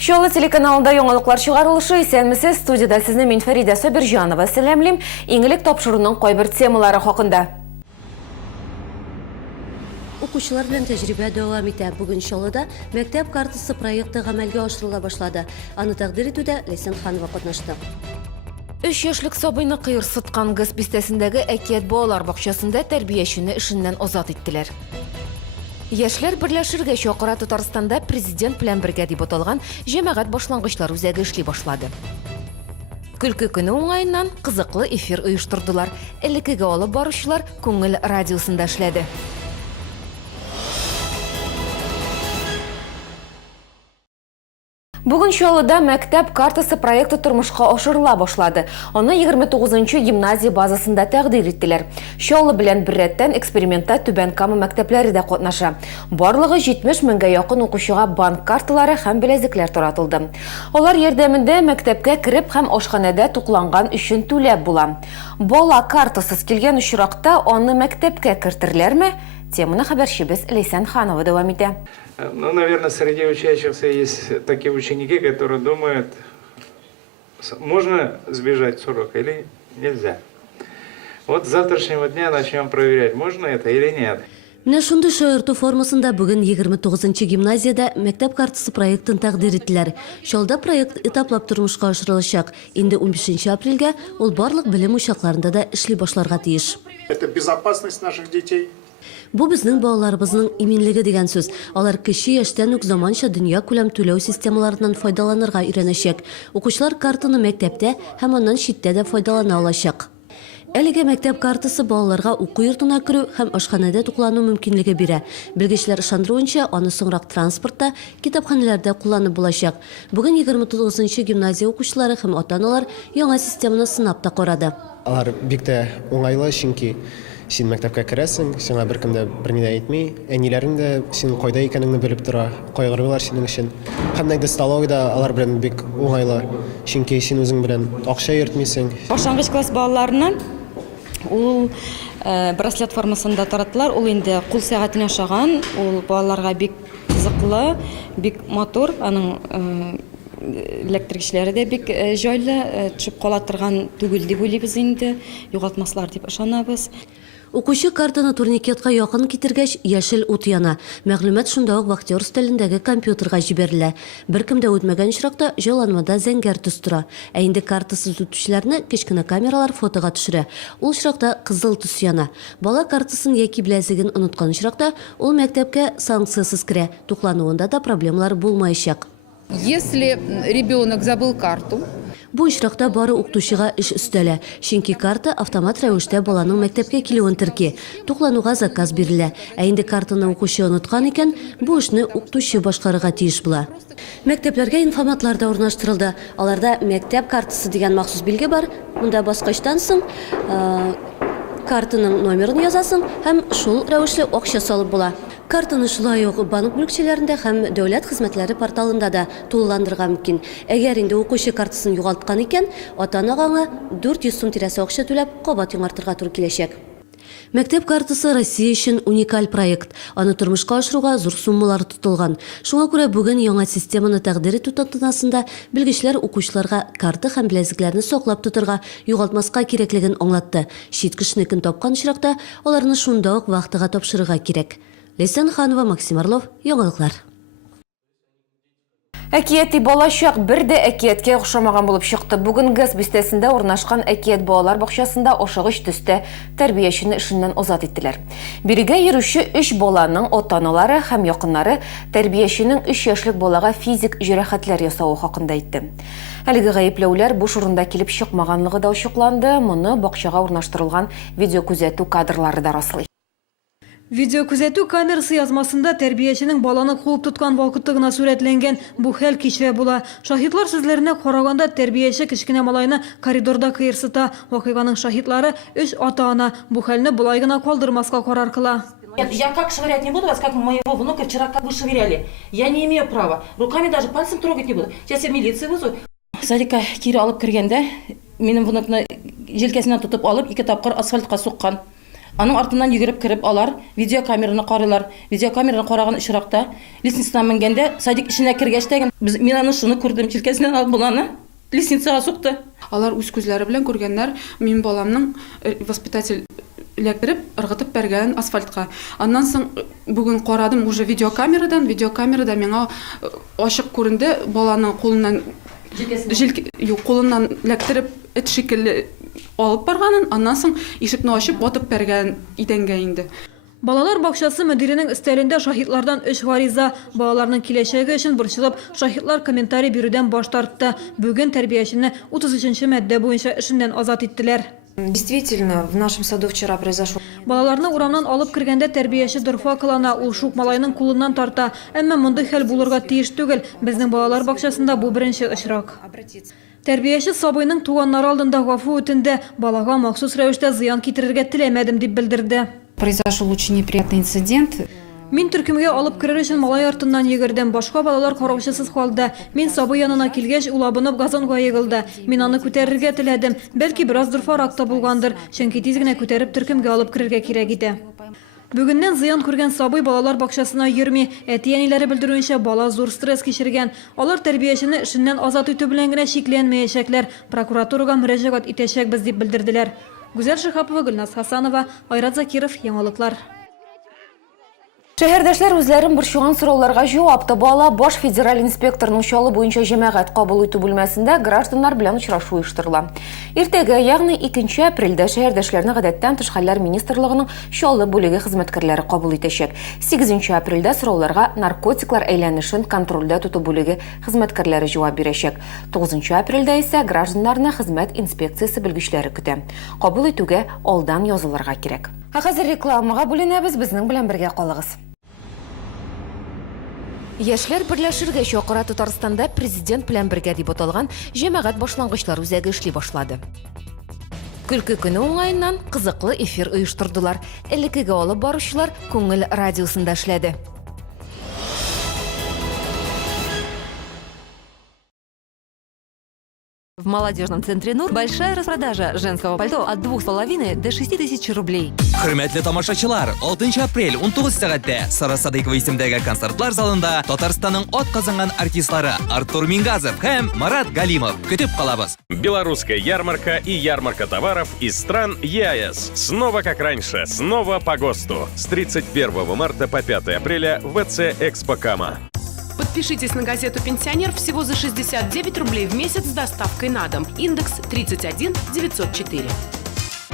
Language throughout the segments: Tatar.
Шола телеканалында яңалыклар чыгарылышы исәнмесез, студияда сезне мин Фәридә Сабирҗанова сәламлим. Иңлек тапшыруның кайбер темалары хакында. Укучылар белән тәҗрибә дәвам итә. Бүген Шолада мәктәп картасы проекты гамәлгә ашырыла башлады. Аны тәкъдир итүдә Ләйсән Ханова катнашты. 3 яшьлек сабыйны кыерсыткан гыз бистәсендәге әкият балалар бакчасында тәрбиячене эшеннән азат иттеләр. Яшьләр берләшергә чакыра Татарстанда президент белән бергә дип аталган җәмәгать башлангычлар үзәге эшли башлады. Көлке көне уңаеннан кызыклы эфир оештырдылар. Элеккегә алып баручылар Күңел радиосында эшләде. Бүген Шолада мәктәп картасы проекты тормышка ашырыла башлады. Аны 29-нчы гимназия базасында тәкъдир иттеләр. Шола белән беррәттән экспериментта Түбән Кама мәктәпләре дә катнаша. Барлыгы 70 меңгә якын укучыга банк карталары һәм беләзекләр таратылды. Алар ярдәмендә мәктәпкә кереп һәм ашханәдә тукланган өчен түләп була. Бала картасыз килгән очракта аны мәктәпкә кертерләрме? Теманы хәбәрчебез Ләйсән Ханова дәвам итә. Ну, наверное, среди учащихся есть такие ученики, которые думают, можно сбежать с урока или нельзя. Вот с завтрашнего дня начнем проверять, можно это или нет. Менә шундый шаярту формасында бүген 29-нчы гимназиядә мәктәп картасы проектын тәкъдир иттеләр. Шолда проект этаплап тормышка ашырылачак. Инде 15 апрельгә ул барлык белем учакларында да эшли башларга тиеш. Это безопасность наших детей. Бу безнең балаларыбызның иминлеге дигән сүз. Алар кече яшьтән үк заманча дөнья күләм түләү системаларыннан файдаланырга өйрәнәчәк. Укучылар картаны мәктәптә һәм аннан читтә дә файдалана алачак. Әлегә мәктәп картасы балаларга уку йортына керү һәм ашханәдә туклану мөмкинлеге бирә. Белгечләр ышандыруынча, аны соңрак транспортта, китапханәләрдә кулланып булачак. Бүген 29-нчы гимназия укучылары һәм ата-аналар яңа системаны сынап та карады. Алар бик тә уңайлы, чөнки син мәктәпкә керәсең, сиңа беркем дә берни дә әйтми, әниләрең дә син кайда икәнеңне белеп тора, кайгырыйлар синең өчен. Һәм инде столовыйда алар белән бик уңайлы, чөнки син үзең белән акча йөртмисең. Башлангыч класс балаларына ул браслет формасында таратылар. Ул инде кул сәгатенә охшаган, ул балаларга бик кызыклы, бик матур, аның электрикчләре дә бик җайлы, төшеп кала торган түгел дип уйлыйбыз инде, югалтмаслар дип ышанабыз. Укучы картаны турникетка якын китергәч, яшел ут яна. Мәгълүмат шунда ук вахтер өстәлендәге компьютерга җибәрелә. Беркем дә үтмәгән очракта җайланмада зәңгәр төс тора. Ә инде картасыз үтүчеләрне кечкенә камералар фотога төшерә. Ул очракта кызыл төс яна. Бала картасын яки беләзеген оныткан очракта ул мәктәпкә санкциясыз керә. Туклануында да проблемалар булмаячак. Если ребенок забыл карту, Бу очракта бары укытучыга эш өстәлә. Чөнки карта автомат рәвештә баланың мәктәпкә килүен терки. Туклануга заказ бирелә. Ә инде картаны укучы оныткан икән, бу эшне укытучы башкарырга тиеш була. Мәктәпләргә информатлар да урнаштырылды. Аларда мәктәп картасы дигән махсус билге бар. Монда баскычтан соң картаның номерын язасың һәм шул рәвешле акча салып була. Картаны шулай ук банк бүлекчәләрендә һәм дәүләт хезмәтләре порталында да тулыландырырга мөмкин. Әгәр инде укучы картасын югалткан икән, ата-анага 400 сум тирәсе акча түләп кабат яңартырга туры киләчәк. Мәктәп картасы Россия өчен уникаль проект. Аны тормышка ашыруга зур суммалар тотылган. Шуңа күрә бүген яңа системаны тәкъдир итү тантанасында белгечләр укучыларга карта һәм беләзекләрне саклап тотырга, югалтмаска кирәклеген аңлатты. Читкешнекен тапкан очракта аларны шунда ук вахтага тапшырырга кирәк. Ләйсән Ханова, Максим Орлов, яңалыклар. Әкияти балачак бер дә әкияткә охшамаган булып чыкты. Бүген газ бистәсендә урнашкан әкият балалар бакчасында ошыгыч төстә тәрбиячене эшеннән азат иттеләр. Бирегә йөрүче 3 баланың ата-аналары һәм якыннары тәрбияченең 3 яшьлек балага физик җәрәхәтләр ясавы хакында әйтте. Әлеге гаепләүләр бу шурында килеп чыкмаганлыгы да ачыкланды. Моны бакчага урнаштырылган видеокүзәтү кадрлары да раслый. Видеокүзәтү камерасы язмасында тәрбияченең баланы куып тоткан вакыты гына сурәтләнгән. Бу хәл кичә була. Шаһидлар сүзләренә караганда тәрбияче кечкенә малайны коридорда кыерсыта. Вакыйганың шаһидлары 3 ата-ана. Бу хәлне булай гына калдырмаска карар кыла. Я как швырять не буду вас, как моего внука вчера как вы швыряли. Я не имею права. Руками даже пальцем трогать не буду. Сейчас я милицию вызову. Садикка кире алып кергәндә, минем внукны җилкәсеннән тотып алып, 2 тапкыр асфальтка суккан. Аның артыннан йөгереп кереп алар, видеокамераны карыйлар. Видеокамераны караган очракта лестницадан менгәндә садик иченә кергәч тә мин аны шуны күрдем, җилкәсеннән алып буланы лестницага сукты. Алар үз күзләре белән күргәннәр, мин баламның воспитатель ләктереп, ыргытып бәргән асфальтка. Аннан соң бүген карадым уже видеокамерада миңа ачык күренде баланың кулыннан кулыннан ләктереп эт шикелле алып барганын, аннан соң ишекне ачып батып бәргән идәнгә инде. Балалар бакчасы мөдиренең өстәлендә шаһитлардан 3 гариза, балаларның киләчәге өчен борчылып, шаһитлар комментарий бирүдән баш тартты. Бүген тәрбиячене 33-нче маддә буенча эшеннән азат иттеләр. Действительно, в нашем саду вчера произошло. Балаларны урамнан алып кергәндә тәрбияче дорфа кылана, ул шук малайның кулыннан тарта. Әмма мондый хәл булырга тиеш түгел. Безнең балалар бакчасында бу беренче очрак. Тәрбияче сабыйның туганнары алдында гафу үтенде. Балага махсус рәвештә зыян китерергә теләмәдем дип белдерде. Произошел очень неприятный инцидент. Мин төркемгә алып керер өчен малай артыннан йөгердем. Башка балалар караучысыз калды. Мин сабый янына килгәч, ул абынып газонга егылды. Мин аны күтәрергә теләдем. Бәлки бераз дурфарак та булгандыр, чөнки тиз генә күтәреп төркемгә алып керергә кирәк иде. Бүгеннән зыян күргән сабый балалар бакчасына йөрми. Әти-әниләре белдерүенчә, бала зур стресс кичергән. Алар тәрбиячене эшеннән азат итү белән генә шикләнмәячәкләр. Прокуратурага мөрәҗәгать итәчәкбез дип белдерделәр. Гүзәл Шихапова, Гөлназ Хасанова, Айрат Закиров, Яңалыклар. Шәһәрдәшләр үзләрен борчыган сорауларга җавап таба ала. Баш федераль инспекторның чалы буенча җәмәгать кабул итү бүлмәсендә гражданнар белән очрашу оештырыла. Иртәгә, ягъни 2 апрельдә шәһәрдәшләрне гадәттән тыш хәлләр министрлыгының чалы бүлеге хезмәткәрләре кабул итәчәк. 8 апрельдә сорауларга наркотиклар әйләнешен контрольдә тоту бүлеге хезмәткәрләре җавап бирәчәк. 9 апрельдә исә гражданнарны хезмәт инспекциясе белгечләре көтә. Кабул итүгә алдан язылырга кирәк. Хәзер рекламага бүленәбез, безнең белән бергә калыгыз. Яшьләр берләшергә чакыра Татарстанда президент белән бергә дип аталган җәмәгать башлангычлар үзәге эшли башлады. Көлке көне уңаеннан кызыклы эфир оештырдылар. Элеккегә алып баручылар Күңел радиосында эшләде. В молодежном центре «Нур» большая распродажа женского пальто от 2500 до 6000 рублей. Хөрмәтле тамашачылар, 6 апрель 19 сәгатьтә Сара Садыкова исемдәге концертлар залында Татарстанның атказанган артистлары Артур Мингазов һәм Марат Галимов көтеп калабыз. Белорусская ярмарка и ярмарка товаров из стран ЕАЭС. Снова как раньше, снова по ГОСТу. С 31 марта по 5 апреля в ВЦ «Экспокама». Подпишитесь на газету «Пенсионер» всего за 69 рублей в месяц с доставкой на дом. Индекс 31904.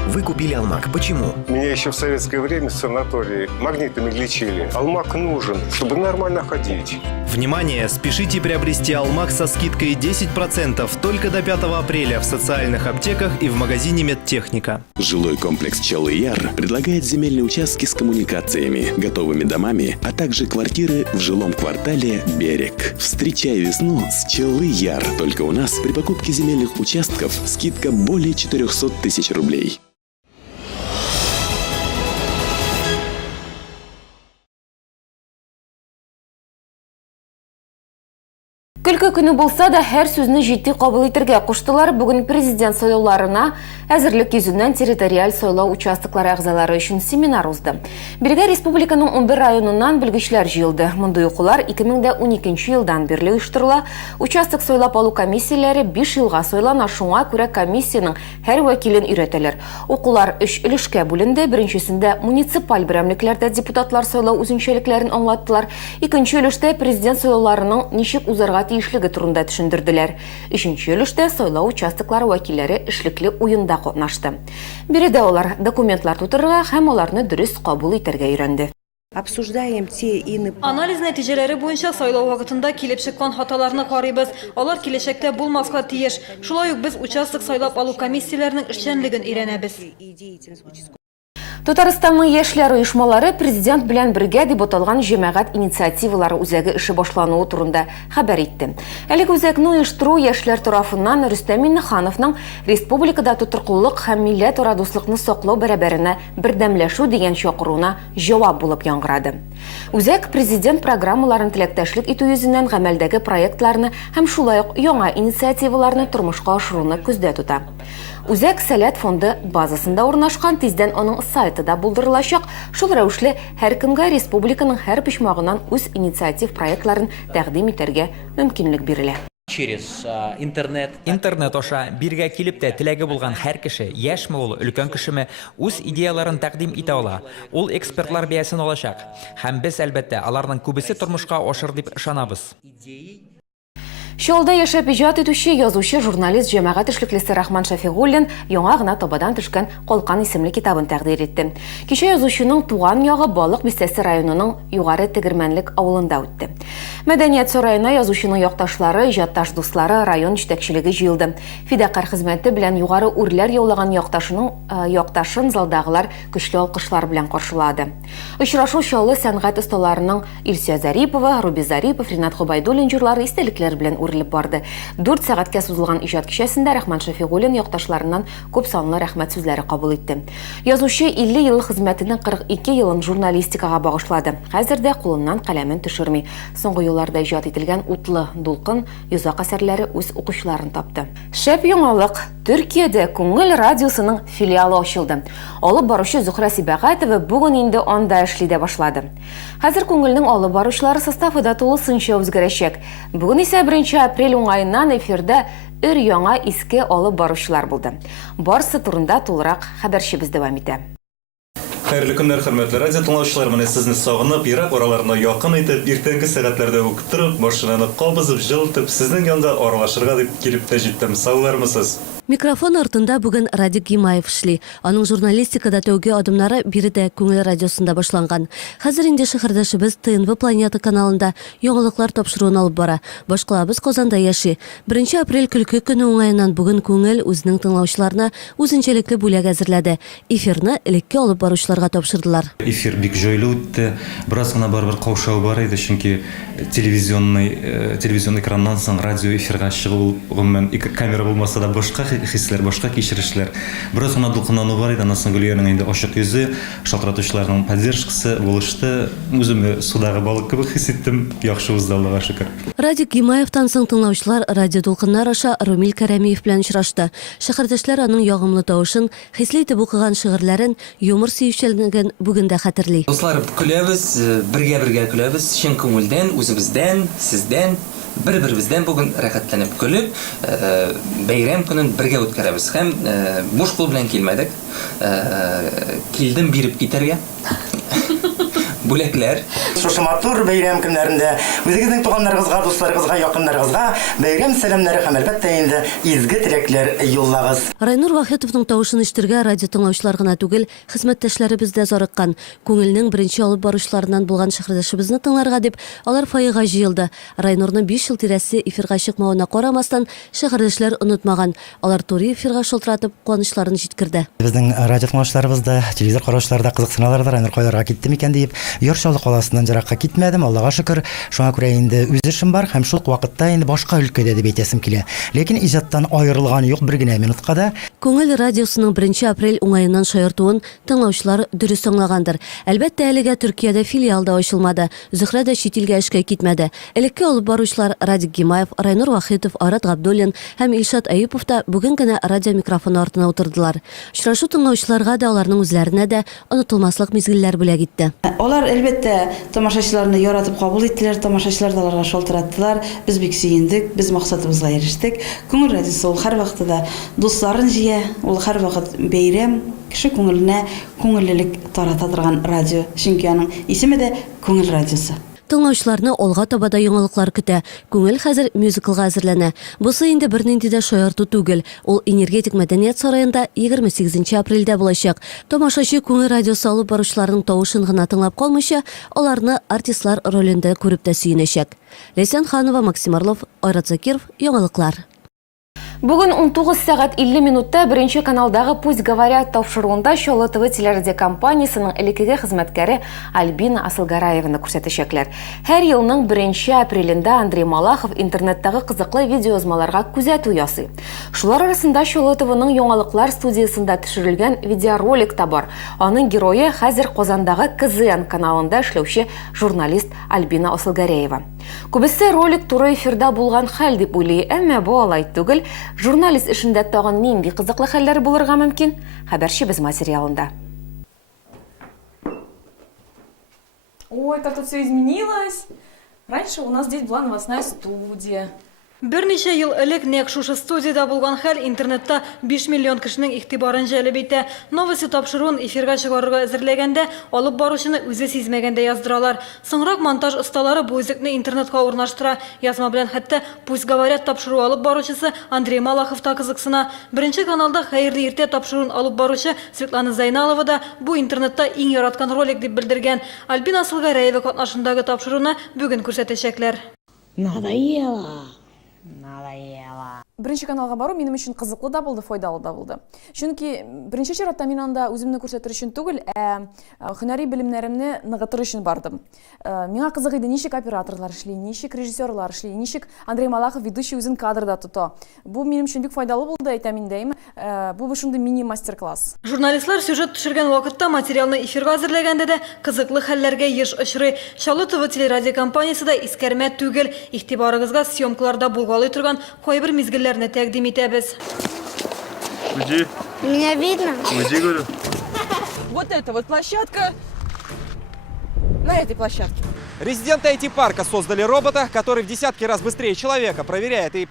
Вы купили Алмак. Почему? Меня еще в советское время в санатории магнитами лечили. Алмак нужен, чтобы нормально ходить. Внимание! Спешите приобрести Алмак со скидкой 10% только до 5 апреля в социальных аптеках и в магазине Медтехника. Жилой комплекс «Пчелы Яр» предлагает земельные участки с коммуникациями, готовыми домами, а также квартиры в жилом квартале «Берег». Встречай весну с «Пчелы Яр». Только у нас при покупке земельных участков скидка более 400 тысяч рублей. Көлке көне булса да һәр сүзне җитди кабул итәргә куштылар. Бүген президент сайлауларына әзерлек йөзеннән территориаль сайлау участоклары әгъзалары өчен семинар узды. Бергә республиканың 11 районыннан белгечләр җыелды. Мондый укулар 2012 елдан бирле оештырыла. Участок сайлап алу комиссияләре 5 елга сайлана, шуңа күрә комиссияның һәр вәкилен өйрәтәләр. Укулар 3 өлешкә бүленде. Беренчесендә муниципаль берәмлекләрдә депутатлар сайлау үзенчәлекләрен аңлаттылар. Икенче өлештә президент сайлауларының ничек узарга тиешлеге турында төшендерделәр. Өченче өлештә сайлау участоклары вәкилләре эшлекле уенда катнашты. Биредә алар документлар тутырырга һәм аларны дөрес кабул итәргә өйрәнде. Обсуждаем те и Анализ нәтиҗәләре буенча сайлау вакытында килеп чыккан хаталарны карыйбыз. Алар киләчәктә булмаска тиеш. Шулай ук без участок сайлап алу комиссияләренең эшчәнлеген өйрәнәбез. Татарстанның яшьләр оешмалары президент белән бергә дип аталган җәмәгать инициативалары үзәге эше башлануы турында хәбәр итте. Әлеге үзәкне оештыру яшьләр тарафыннан Рөстәм Миннехановның республикада тотрыклылык һәм милләт-ара дуслыкны саклау бәрабәренә бердәмләшү дигән чакыруына җавап булып яңгырады. Үзәк президент программаларын теләктәшлек итү йөзеннән гамәлдәге проектларны һәм шулай ук яңа инициативаларны тормышка ашыруны күздә тота. Үзәк сәләт фонды базасында урнашкан, тиздән аның сайты да булдырылачак. Шул рәвешле һәркемгә республиканың һәр почмагыннан үз инициатив проектларын тәкъдим итәргә мөмкинлек бирелә. Через интернет аша биргә килеп тә теләге булган һәр кеше, яшьме ул, өлкән кешеме, үз идеяларын тәкъдим итә ала. Ул экспертлар бәясен алачак. Һәм без әлбәттә аларның күбесе тормышка ашыр дип ышанабыз. Шолда яшәп иҗат итүче язучы, журналист, җәмәгать эшлеклесе Рахман Шафигуллин яңа гына табадан төшкән «Калкан» исемле китабын тәкъдим итте. Кичә язучының туган ягы Балык Бистәсе районының Югары Тегермәнлек авылында үтте. Мәдәният сараена язучының якташлары, иҗатташ дуслары, район җитәкчелеге җыелды. Фидакарь хезмәте белән югары үрләр яулаган якташын залдагылар көчле алкышлар белән каршылады. Очрашу чаллы сәнгать осталарының Илсия Зарипова, Руби Зарипов, Ринат Хубайдуллин җырлары истәлекләр белән үрелеп барды. 4 сәгатькә сузылган иҗат кичәсендә Рахман Шафигуллин якташларыннан күп санлы рәхмәт сүзләре кабул итте. Язучы 50 ел хезмәтенең 42 елын журналистикага багышлады. Хәзер дә кулыннан каләмен төшерми. Соңгы елларда иҗат ителгән утлы дулкын йозак әсәрләре үз укучыларын тапты. Шәп яңалык. Төркиядә Күңел радиосының филиалы ачылды. Алып баручы Зухра Сибагатова бүген инде анда эшли дә башлады. Хәзер Күңелнең алып баручылары составы да тулысынча үзгәрәчәк. Бүген исә 1 апрель уңаеннан эфирда өр-яңа иске алып баручылар булды. Барысы турында тулырак хәбәрчебез дәвам итә. Хәерле көннәр, хөрмәтле радио тыңлаучылар, менә сезне сагынып, ерак араларына якын итеп, иртәнге сәгатьләрдә үк торып, машинаны кабызып, җылытып, сезнең янга аралашырга дип килеп тә җиттем. Саулармысыз? Микрофон артында бүген Радик Гимаев эшли. Аның журналистикада тәүге адымнары биредә Күңел радиосында башланган. Хәзер инде шәһәрдәшебез ТНВ Планета каналында яңалыклар тапшыруын алып бара. Башкалабыз Казанда яши. 1 апрель көлке көне уңаеннан бүген Күңел үзенең тыңлаучыларына үзенчәлекле бүләк әзерләде. Эфирны элекке алып баручыларга тапшырдылар. Эфир бик җайлы үтте. Бераз гына барбер каушау бар иде, чөнки телевизион экраннан соң радио эфирга чыгу гомумән камера булмаса да башка хисләр, башка кичерешләр. Бераз гына дулкынлану бар иде, аннан соң Гөлиярның инде ачык йөзе, шалтыратучыларның поддержкасы булышты. Үземне судагы балык кебек хис иттем. Яхшы узды, Аллага шөкер. Радик Гимаевтан соң тыңлаучылар радио дулкыннар аша Румил Кәрәмиев белән очрашты. Шәһәрдәшләр аның ягымлы тавышын, хисле итеп укыган шигырьләрен, юмор сөючелеген бүген дә хәтерли. Дуслар, көләбез, бергә көләбез, чын күңелдән, үзебездән, сездән, бер-беребездән бүген рәхәтләнеп көлеп, бәйрәм көнен бергә үткәрәбез. Һәм буш кул белән килмәдек. Килдем биреп китәргә. Бүләкләр. Шушы матур бәйрәм көннәрендә үзегезнең туганнарыгызга, дусларыгызга, якыннарыгызга бәйрәм сәламнәре һәм әлбәттә инде изге теләкләр юллагыз. Райнур Вахитовның тавышын ишетергә радио тыңлаучылар гына түгел, хезмәттәшләребез дә зарыккан. Күңелнең беренче алып баручыларыннан булган шәһәрдәшебезне тыңларга дип, алар файга җыелды. Райнурның 5 ел тирәсе эфирга чыкмавына карамастан, шәһәрдәшләр онытмаган. Алар туры эфирга шылтыратып куанычларын җиткерде. Безнең радио тыңлаучыларыбыз да, телевизор караучылар да кызыксыналар, Райнур кайларга китте микән дип. Йоршалык каласыннан җыракка китмәдем, Аллага шөкер. Шуңа күрә инде үз эшем бар һәм шул вакытта инде башка өлкәдә дип әйтәсем килә. Ләкин иҗаттан аерылган юк бер генә минутка да. Күңел радиосының 1 апрель уңаеннан шаяртуын тыңлаучылар дөрес аңлагандыр. Әлбәттә, әлегә Төркиядә филиал да ачылмады. Зөһрә дә чит илгә эшкә китмәде. Элекке алып баручылар Радик Гимаев, Райнур Вахитов, Арат Габдуллин һәм Илшат Әйүпов та бүген генә радио микрофоны артына утырдылар. Очрашу тыңлаучыларга да, аларның үзләренә дә онытылмаслык мизгелләр бүләк итте. Алар әлбәттә тамашачыларны яратып кабул иттеләр, тамашачылар да аларга шалтыраттылар. Біз бик сөендек, без максатыбызга ирештек. Күңел радиосы ул һәр вакытта дусларын җыя, ул һәр вакыт бәйрәм, кеше күңеленә күңеллелек тарата торган радио. Чөнки аның исеме дә Күңел радиосы. Тыңлаучыларны алга таба да яңалыклар көтә. Күңел хәзер мюзиклга әзерләнә. Бусы инде бернинди дә шаярту түгел. Ул энергетик мәдәният сараенда 28 апрельдә булачак. Тамашачы Күңел радиосы алып баручыларның тавышын гына тыңлап калмыйча, аларны артистлар ролендә күреп тә сөенәчәк. Ләйсән Ханова, Максим Орлов, Айрат Закиров, яңалыклар. Бүген 19 сәгать 50 минутта 1 каналдагы «Пусть говорят» тапшыруында Чаллы ТВ телерадиокомпаниясының элеккеге хезмәткәре Альбина Асылгараеваны күрсәтәчәкләр. Һәр елның 1 апрелендә Андрей Малахов интернеттагы кызыклы видеоязмаларга күзәтү ясый. Шулар арасында Чаллы ТВның яңалыклар студиясында төшерелгән видеоролик та бар. Аның герое хәзер Казандагы КЗН каналында эшләүче журналист Альбина Асылгараева. Күбесе ролик туры эфирда булган хәл дип уйлый, әмма бу алай түгел. Журналист эшендә тагын нинди кызыклы хәлләр булырга мөмкин? Хәбәрчебез материалында. Ой, как тут все изменилось. Раньше у нас здесь была новостная студия. Берничә ел элек нәкъ шушы студияда булган хәл интернетта 5 миллион кешенең игътибарын җәлеп итә. Новости тапшыруын эфирга чыгарырга әзерләгәндә, алып баручыны үзе сизмәгәндә яздыралар. Соңрак монтаж осталары бу үзекне интернетка урнаштыра. Язма белән хәтта «Пусть говорят» тапшыру алып баручысы Андрей Малахов та кызыксына. Беренче каналда хәерле иртә тапшыруын алып баручы Светлана Зайналова да бу интернетта иң яраткан ролик дип белдергән. Альбина Сылгараева катнашындагы тапшыруны бүген күрсәтәчәкләр. Бірінші каналға бару менің үшін қызықлы да болды, файдалы да болды. Чөнки бірінші чиратта мен анда үземне күрсәтер өчен түгел, һөнәри белемнәремне ныгытыр өчен бардым. Миңа кызык иде, ничек операторлар эшли, ничек режиссерлар эшли, ничек Андрей Малахов ведущий үзен кадрда тота. Бу минем өчен бик файдалы булды, әйтәм инде. Бу шундый мини мастер-класс. Журналистлар сюжет төшергән вакытта материалны эфирга әзерләгәндә дә кызыклы хәлләргә еш очрый. Чаллы ТВ телерадиокомпаниясе да искәрмә түгел, игътибарыгызга съемкаларда булгалый торган кайбер мизгелләрне тәкъдим итәбез. Уйди. Меня видно? Уйди, говорю. Вот эта вот площадка. На этой площадке. Резиденты IT-парка создали робота, который в десятки раз быстрее человека проверяет и...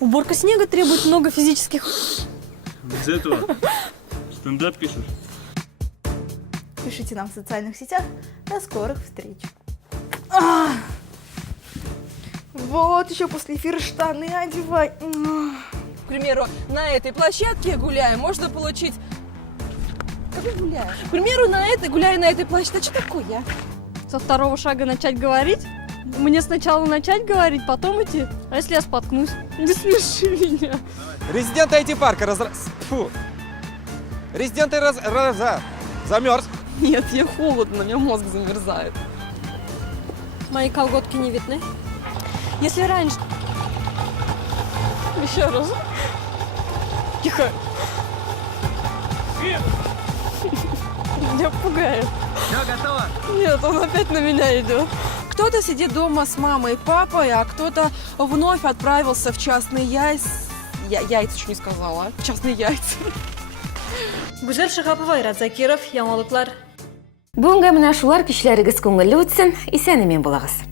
Уборка снега требует много физических... Из этого стендап пишешь? Пишите нам в социальных сетях. До скорых встреч. Вот еще после эфира штаны одевай. К примеру, на этой площадке гуляя, можно получить... Как гуляю? К примеру, гуляя на этой площадке. А что такое? Со второго шага начать говорить? Мне сначала начать говорить, потом идти. А если я споткнусь? Не смеши меня. Резиденты IT-парка Фу. Резиденты замерз. Нет, я холодно, у меня мозг замерзает. Мои колготки не видны. Если раньше... Еще раз. Тихо. Меня пугает. Все, готово? Нет, он опять на меня идет. Кто-то сидит дома с мамой и папой, а кто-то вновь отправился в частные яйца. Яйца чуть не сказала. Частные яйца. Гүзәл Шихапова, Айрат Закиров, яңалыклар. Бүгенге менә шулар, кичләрегез күңелле үтсен, исән-имин булыгыз.